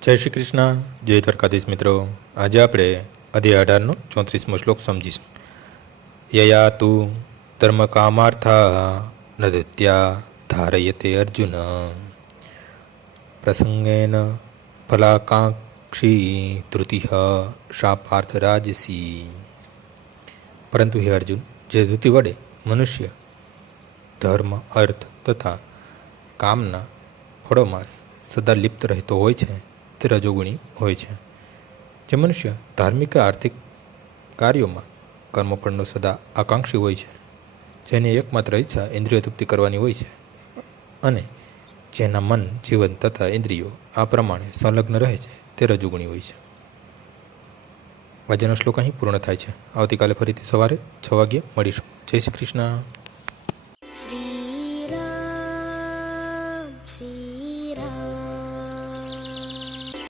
જય શ્રી કૃષ્ણ, જય દ્વારકાધીશ મિત્રો. આજે આપણે અધ્યાય 18નો 34મો શ્લોક સમજીશું. યયા તુ ધર્મ કામાર્થા નદત્યા ધારયતે અર્જુન પ્રસંગેન ફલાકાંક્ષી ધૃતિ શા પાર્થ રાજસી. પરંતુ હે અર્જુન, જે ધૃતિ વડે મનુષ્ય ધર્મ, અર્થ તથા કામના ફળોમાં સદા લિપ્ત રહેતો હોય છે તે રજોગુણી હોય છે. જે મનુષ્ય ધાર્મિક આર્થિક કાર્યોમાં કર્મફળનો સદા આકાંક્ષી હોય છે, જેની એકમાત્ર ઈચ્છા ઇન્દ્રિય તૃપ્તિ કરવાની હોય છે અને જેના મન, જીવન તથા ઇન્દ્રિયો આ પ્રમાણે સંલગ્ન રહે છે તે રજોગુણી હોય છે. આજનો શ્લોક અહીં પૂર્ણ થાય છે. આવતીકાલે ફરીથી સવારે 6 વાગ્યે મળીશું. જય શ્રી કૃષ્ણ.